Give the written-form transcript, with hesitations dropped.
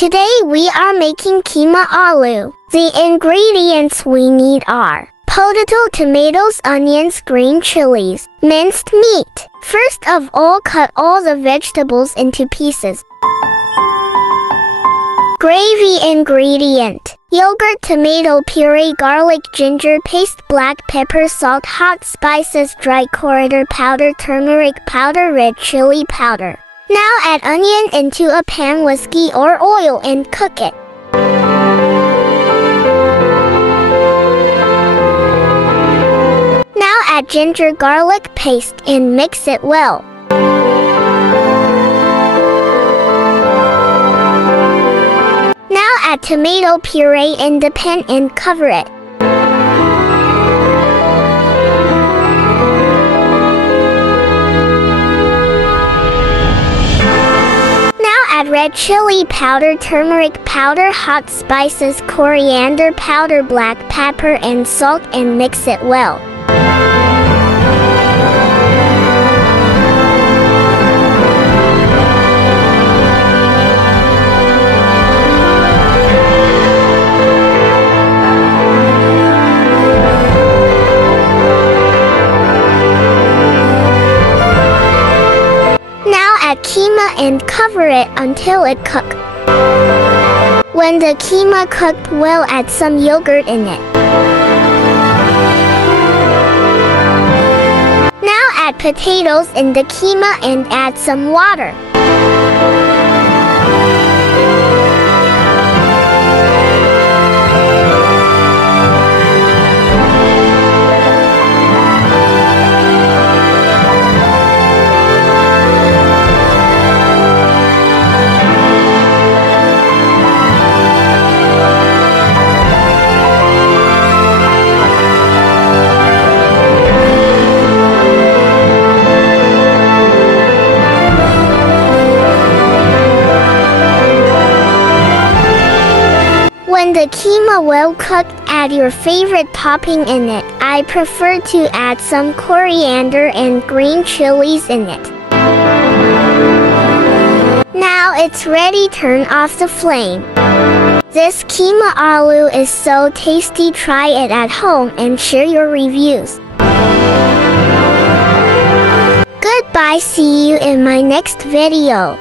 Today we are making keema aloo. The ingredients we need are potato, tomatoes, onions, green chilies, minced meat. First of all, cut all the vegetables into pieces. Gravy ingredient: yogurt, tomato puree, garlic, ginger paste, black pepper, salt, hot spices, dry coriander powder, turmeric powder, red chili powder. Now add onion into a pan with ghee or oil and cook it. Now add ginger garlic paste and mix it well. Now add tomato puree in the pan and cover it. Add red chili powder, turmeric powder, hot spices, coriander powder, black pepper and salt and mix it well. Add keema and cover it until it cooks. When the keema cooked well, add some yogurt in it. Now add potatoes in the keema and add some water. When the keema well cooked, add your favorite topping in it. I prefer to add some coriander and green chilies in it. Now it's ready. Turn off the flame. This keema aloo is so tasty. Try it at home and share your reviews. Goodbye. See you in my next video.